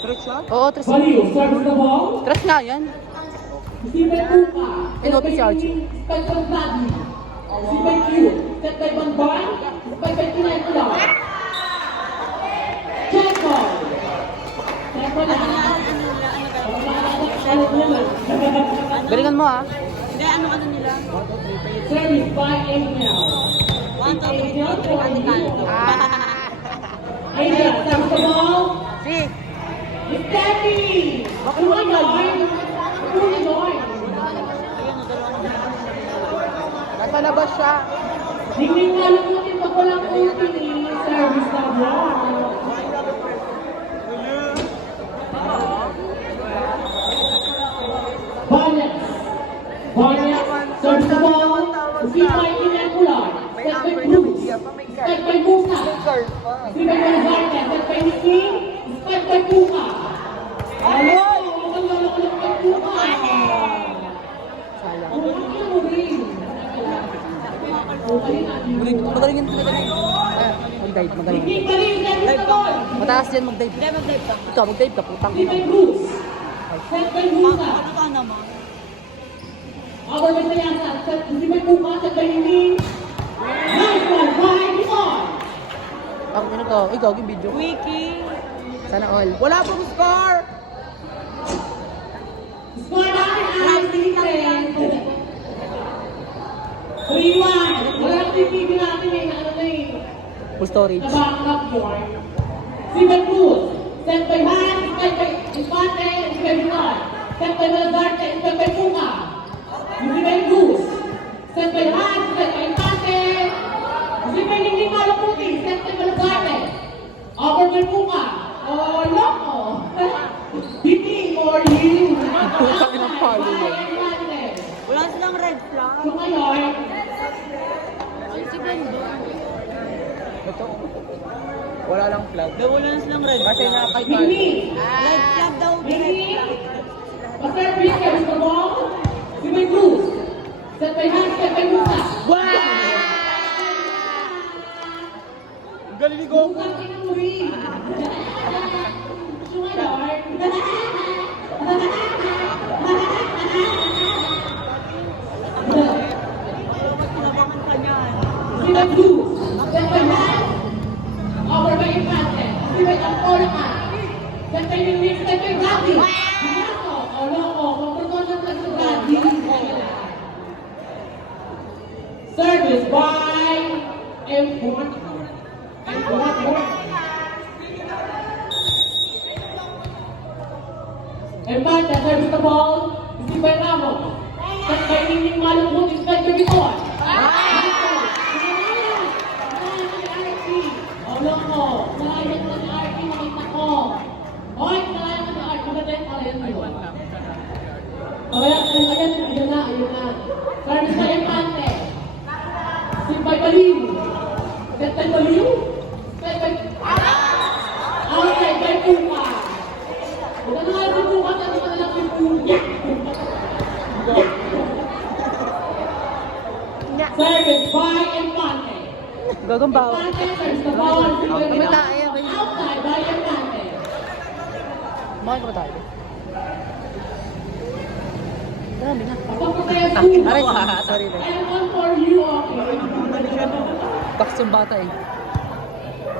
Stretch siya? Oo, tres. Baliw, service the ball. Tres nga yan. Stephen Kuka. Inopi si Archie. Set by Bradley. Stephen Q. Set by Van Barn. Set by Pinay-Pula. Check ball. Check ball na. Galingan mo ah. Hindi, ano nila? Service by Angel. 1, 2, 3, 4, Angel, service the ball. Si. Steffi. Bakit mo Lloyd. Lloyd. Nasa labas siya. Hindi nga lang natin pag walang opening. Service the ball. Barnett. Barnett, serves the ball. Si Mike Inekular. Set by Bruce. Set by Buka. Si by Gonzalez. Set by Nicky. Set by Buka. Alo! Ang lalaki kay Buka. Ang lalaki mo rin. Magalingin. Mag-dive, magaling. Nicky pa rin. Service the ball. Mataas yan, mag-dive. Hindi, mag-live ka. Ikaw, mag-dive ka, putang Si ina. by Bruce. Set by Buka. Ano ka naman? Ako na sa si by Buka. Set by Nicky. Nice one. Wide on. Ang ano to, ikaw, yung video. Wiki. Sana all. Wala pong score! Score natin ay different. 3-1. Walang pipigil natin eh. Ano na eh. Full storage. Nabackup yun. Si by Cruz. Set by Han. Set by Infante. Set by Bulan. Set by Malazarte. Set by Puka. Si by Cruz. Set by Han. Set by Infante. Si by Ningning Malaputi. Set by Malazarte. Over by Puka. Oh, loko. Hindi for you. Putang inang palo yun. Wala silang red flag. So ngayon, Ito. Wala lang flag. Wala na silang red Kasi flag. nakakay Nini. Red flag daw. Red Nini. flag. Pa-service ka gusto mo? Si May Cruz. Set by Hans, set by Musa. Galing ni Goku. Musa, kinuri. So ngayon, Kinabangan ka niyan. si May Cruz. Set by Hans. Over by Infante. Si May Angkolakan. Set by Nini, set by Rafi. Ako, loko. Maprotonan ka sa Rafi. Service by M4. Empate, service the ball. Isi by Ramos. Set by Ningning Maluput. Inspector Vitor. Olong mo. Nalayan mo ni RT. Makita ko. Hoy, nalayan mo ni RT. Magaling pala yun yun. Ayun na. Service by Empate. Si by Baliw. Set by Baliw. Set by... Outside by Puka. Huwag na nga si Puka. Ano ka na lang yung Puka. Service by Infante. Gagambaw. Infante serves the ball. Si by May Baliw. tae, may- Outside by Infante. Mahal ko tayo. Marami na. Papapatay ang Aray, Puka. sorry na. And one for you, okay? Tax yung bata eh.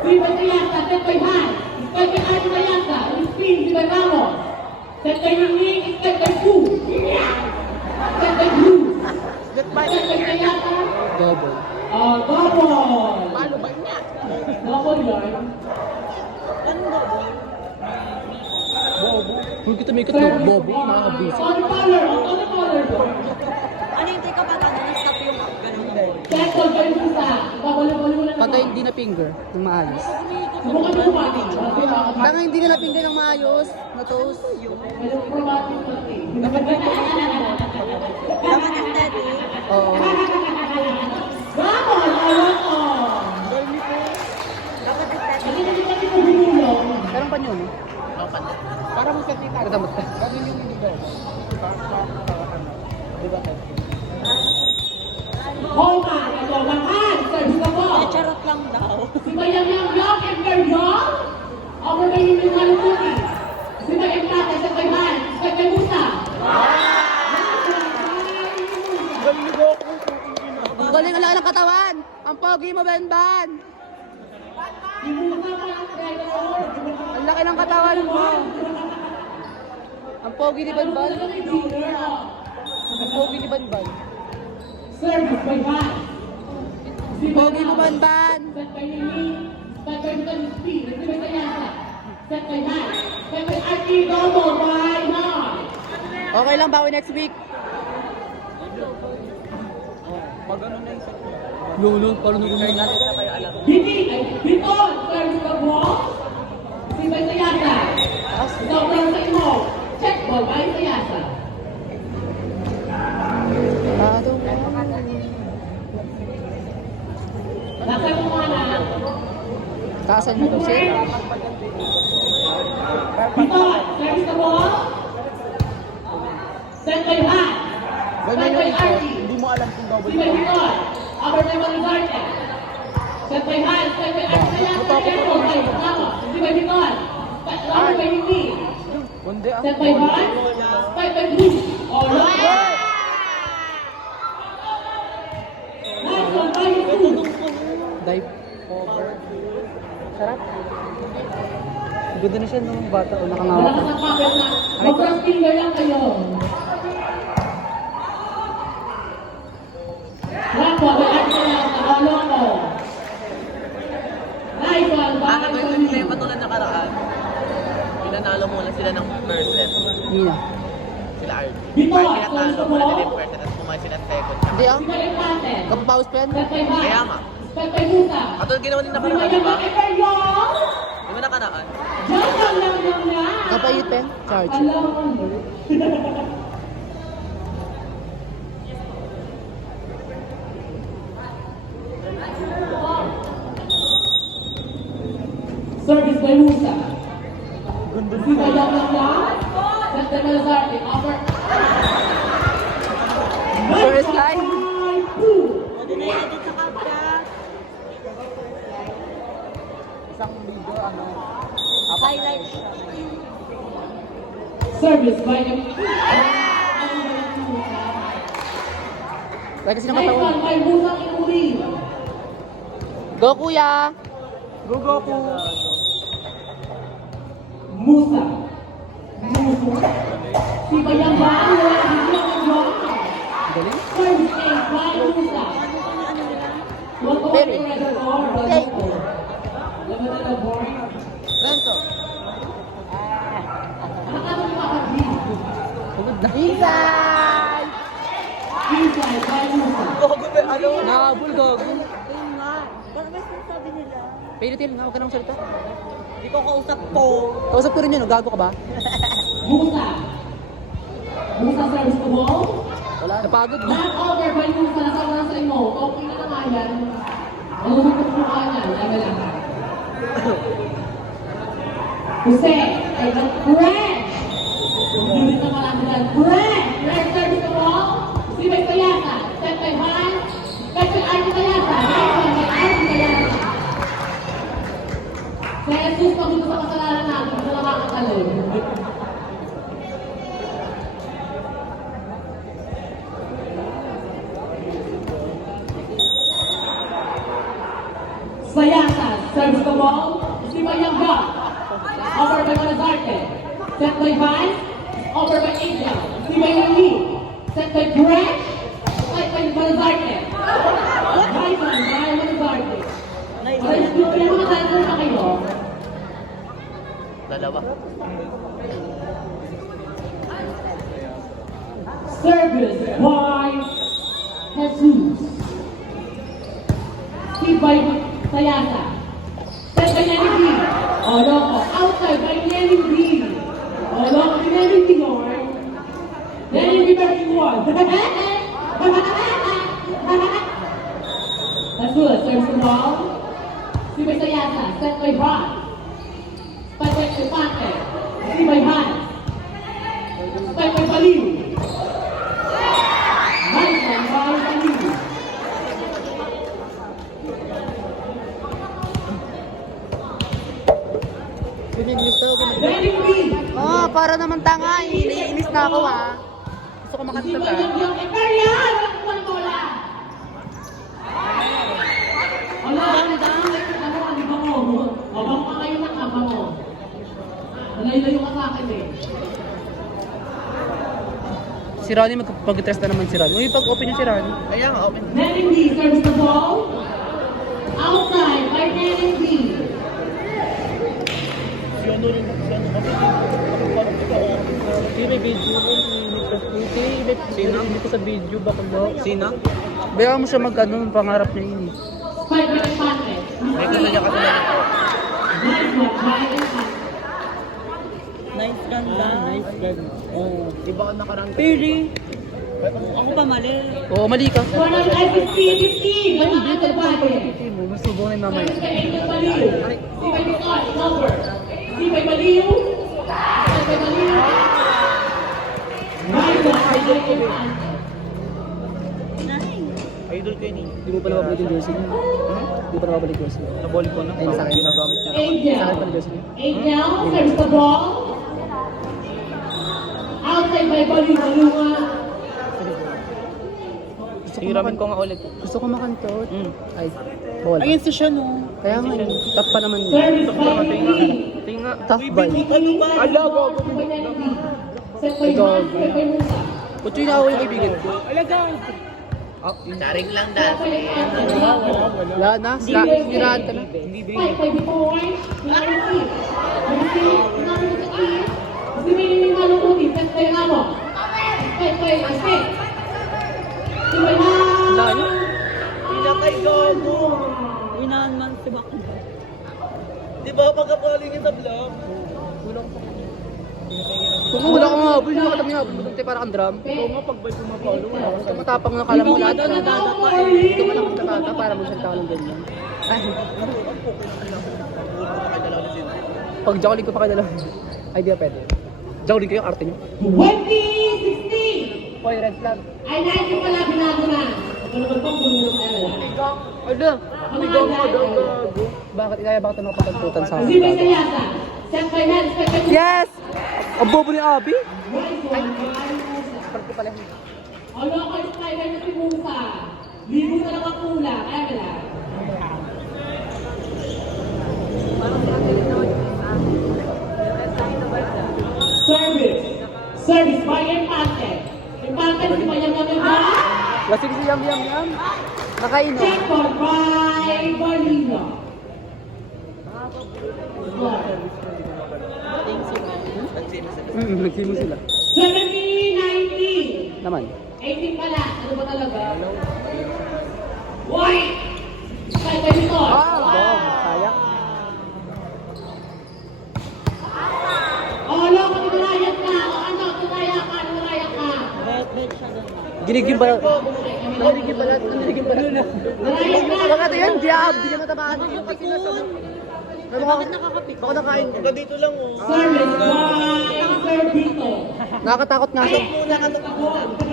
Si by Tayasa, set by Han. Set by Ate Tayasa. Spin, si by Ramos. Set by Ningning, set by Fu. Set by Blue. Get by. Set by Tayasa. Double. Double. Palo ba niya? Double yun. Anong double? Bobo. Kung kita may ikot na bobo, nakakabisi. Tony Pollard. Tony Pollard po. Ano yung take ka pa? Na-stop yung ganun. Settle pa yung isa. Babalo-balo na Patay hindi na finger ng maayos. Subukan mo kumati. Tanga hindi na finger ng maayos. Na-toast. Medyo probatin pati. Dapat aesthetic. Oo. Bravo! Alam ko! Dapat aesthetic. Hindi na pati mo binulong. Parang pa yun. Para mo sa tita. Kita mo. Gawin yung hindi ba? Diba? Homa! Ito, lakan! Service ka po! Charot lang daw. Si Bayang Yang Yang and Gardong. Over by yung Maluputi. by Empate, set by Han, set by Musa. Ang galing, ang laki ng katawan. Ang pogi mo, Benban. Yung Musa pa ang trailer. Ang laki ng katawan mo. Ang pogi ni Benban. Ang pogi ni Benban. Service by Han. Pogi mo, Benban. Set by Nini, set by Bukan Speed, set by Sayasa, set by Han, set by Archie Double by Han. Okay lang, bawi next week. Lulun, parang nagulong natin na kayo alam. Hindi, Biton, service by Wall, set by Sayasa. Sobrang sa imo, check ball by Sayasa. Nasa mo na. Taasan mo kasi. Biton, service by Wall, set by Han, set by Archie. Hindi mo alam kung Si by Biton, upper by Manizarte. Set by Han, set by Archie Sayasa, careful by Ramos. Si by Biton, upper by Hindi. Kundi ang Set by Han, set by Blue. Alright. Nice one by Blue. dive over. Sarap. Ganda na siya nung bata o Wala nakangawak. ka sa kapit na. Sobrang finger lang kayo. Rampo, by Archie Sayasa, Olongo. Nice one by Ano ba yung Blue. may patulad na karaan? Pinanalo muna sila ng first set. Nina. Sila RB. Dito, Parang pinatalo gusto mo? muna nila yung first set at kumain sila second. Hindi ah. Si by Empate. Kapapawis pa yan. Set by Han. Kaya nga. Set by Musa. Katulad ginawa din Si nakaraan, by di ba? Empate. Di ba nakaraan? Diyan lang. Kapayit pen. Charge. Alam. Service by Musa. Si by lang. Set by Malazarte. Offer. First line. Pwede na i-edit sa caption. Isang video, ano. Highlight siya. Service by Lagi kasi ng Next katawan. one by Musa Imuli. Go kuya. Go Goku. Musa. Si Bayang Baan. Galing. Service ace by Musa. One over Very. the red score. Hey. Limited na board. Renzo. Nakakano yung makabili. Pagod na. Inside. Inside by Musa. Nakabul gago. Ayun nga. Parang may sinasabi nila. Pinitil nga, huwag ka nang salita. Hindi ko kausap to. Kausap ko rin yun, gago ka ba? Musa. Musa service to ball. Wala. Napagod na. Not over by Musa. Nasa oras sa imo. Okay na nga yan. Malusog ko mukha niya. Lama lang. Jose. Ay, French. Unit na malaki dyan. French. French service to ball. Si by Sayasa. Set by Han. Set by Archie Sayasa. Next one by Archie Sayasa. Si Jesus, pag ito sa kasalanan natin, ito nakakatalo. Sayasa, serves the ball. Si Mayangga. Over by Manazarte. Set by Vance. Over by Angel. Si Mayanggi. Set by Gresh. Set by Manazarte. Nice one by Manazarte. Okay, yung mga dancer na kayo. Dalawa. Service by Jesus. Si by Sayasa. Set by Nenny B. Oloko. Outside by Nenny B. Oloko si Nenny B. Lord. Nenny B versus 1. That's good. Serves the ball. Si by Sayasa. Set by Ron. Set by Empate. Si by Han. Set by Baliw. Nice one by Baliw. Yun yung gusto ko. Lenny B. Ah, para naman tanga eh. Naiinis na ako ha. Gusto ko makanta Isipan ka. yung Imperial! Walang bola! Wala, ang di ba mo? Mabang pa kayo ng kama mo. Nalayo ka sa akin eh. Si Ronnie, mag-test na naman si Ronnie. Uy, pag-open niya si Ronnie. Kaya nga, open. Nerin D serves the ball. Outside by Nerin D. Si ano rin, si ano kami. Hindi, may video ko. Sino? Hindi ko sa video, baka ba? Sino? Bayaan mo siya mag-ano, pangarap niya yun eh. Fight by Infante. May gusto niya kasi na ito. Nice one by Infante. Nice gun lang. Nice gun. Oo. Di ba nakarang Pili. Ako pa mali. Oo, mali ka. One on ICC 15. Wala ka sa bate. Mas subo na yung mamaya. Serves by Angel Baliw. Si by Nicole, over. Si by Baliw. Si by Baliw. Nice one by Infante. Nice. idol ko yun eh. Hindi mo pa nababalik yung jersey niya. Hindi mo pa nababalik yung jersey niya. Nabalik ko na. Ayun sa akin. Ginagamit niya. Sa Angel. akin pa yung jersey niya. Angel serves the ball. Outside by Baliw. Baliw nga. Hiramin ko nga ulit. Gusto ko makantot. Mm. Ay, bawal. Ayun si siya no. Kaya nga, tough pa naman yun. Service by Lee. Tinga. Tough ba yun? Ano ba? Ala, Set by Lee. Set by Hans. Set by Musa. Ba't yun ako yung kaibigan ko? Alaga. Charing lang Set by Infante. Wala na, sirahan ka na. Hindi din. Fight by Bitoy. Narity. Narity. Si Mini Malukuti. Set by Ramo. Set by Asik. Si by Layo. Pinatay gago. Inahan man si Bakbo. Di ba pagka-calling sa vlog? Kung wala kang habol, hindi ka habol mo dito para kang drum. Oo nga, pag may pumapalo. Ito matapang na kala mo lahat. Ito ka naman nakata para mo salita ng ganyan. Ay, pag jolly ko pa kayo dalawa. Ay, di ba pwede. Jolly kayo, arte nyo. 2016. Hoy, red flag. Ay, dahil yung pala binago na. Ano ba itong bulunod na yan? Ano? Bakit kaya bakit ito nakapagputan sa Si May Sayasa. Set by Hans. Set by Musa. Yes! Ang bobo ni Abby. Nice one. Part ko pala. Ano ako yung striker na si Musa? Libo na lang ang pula. Kaya ka lang. Service. Service by Infante. Infante si Mayang Gaganda. Lasing si Yam Yam Yam. Nakainom. Second by Barlino. Nagsimo sila. 17-19. Naman. 18 pala. Ano ba talaga? White. Kaya by Nicole. Bomb. Sayang. Oh, loko, tinurayat ka. O ano, tinurayat ka, tinurayat ka. Bet siya doon. Ginigim ba? Nanginigim pala. Nanginigim pala. Tinurayat ka. Baka ito yan, Diab. Di niya matamaan. Pati na sa... Bakit nakakapit? Baka nakain. Hanggang dito lang oh. Service by Servito. Nakakatakot nga siya.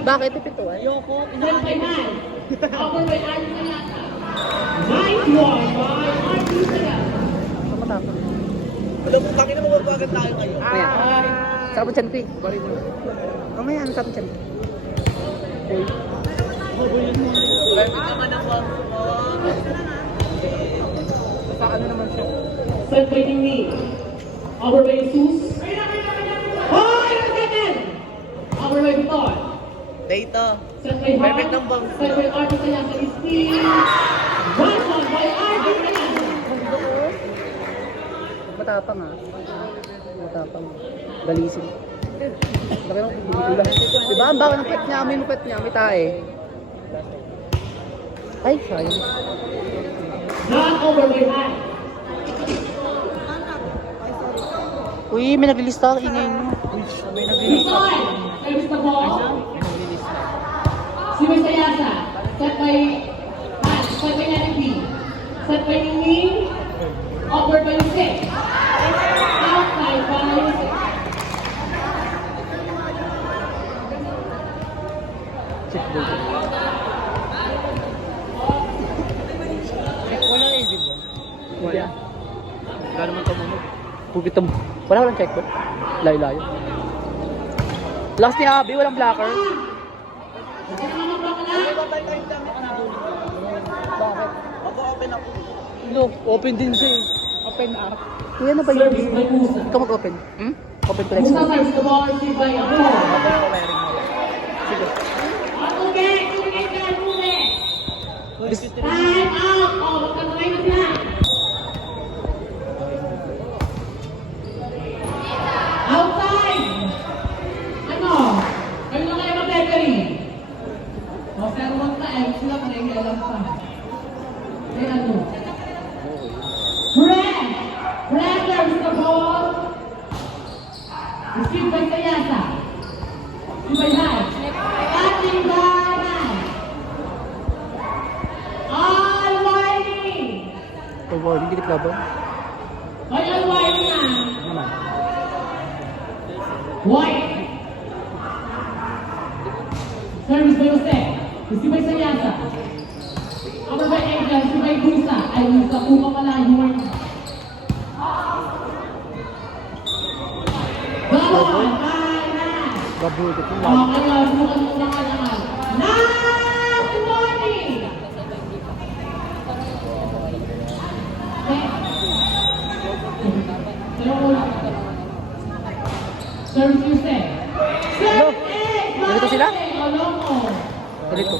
Bakit ipito eh? Ayoko. Set by Man. Over by Artie Sayata. Nice one by Artie Sayata. Matakot. Alam mo, bakit naman bakit tayo kayo? Maya. Sarap ang tiyan ko eh. Mamaya, ano sarap ang tiyan ko? Uy. Perfect naman ang box mo. Sa ano naman siya? Set by Nini. Over by Jesus. Hoy! Nagkakan! Over by Vitor. Data. Set by Perfect Hart. ng bounce Set by Artie Sayata. Steve. One one by Artie Sayata. Matapang ah. Matapang. Galisin. Bakit ako bumibula? Diba? Ang baka ng pet niya, may pet niya, may tae. Ay, sayang. Not over by Hart. Uy, may naglilista ang ingay mo. Vitor. Service the ball. Si May Sayasa. Set by Han. Set by Nani. Set by Nini. Over by Six. Outside by Six. Check ball. Wala eh, di ba? Wala. Wala naman tumunog. Pupito mo. Wala walang check ball. Layo-layo. Last ni Abby, walang blocker. Bakit? Mag-open ako. Look, open din siya eh. Open up. Kuya na ba yun? Ikaw mag-open. Hmm? Open flex. Musa serves the ball received by Apo. Sige. Time out! Oh, magkakaway na sila. Outside! Ano? Kayo na kayo mag-referee. O, pero wag na eh. Sila panahigalan pa. Eh, ano? Fred! Fred serves the ball. Received by Sayasa. Received by Nai. Catching by Nai. Alwini! Oh, wow, hindi laban. By Alwini na. Naman. White. Service by Jose. Received by Sayasa. Over by Angel. Received by Gusa. Ay, Gusa po ka pala. Yun. Gabon! Kaya! Gabul ko ito. Kaya, bukan mo na kailangan. Last warning! Service you say. Ganito sila? Olongo. Ganito.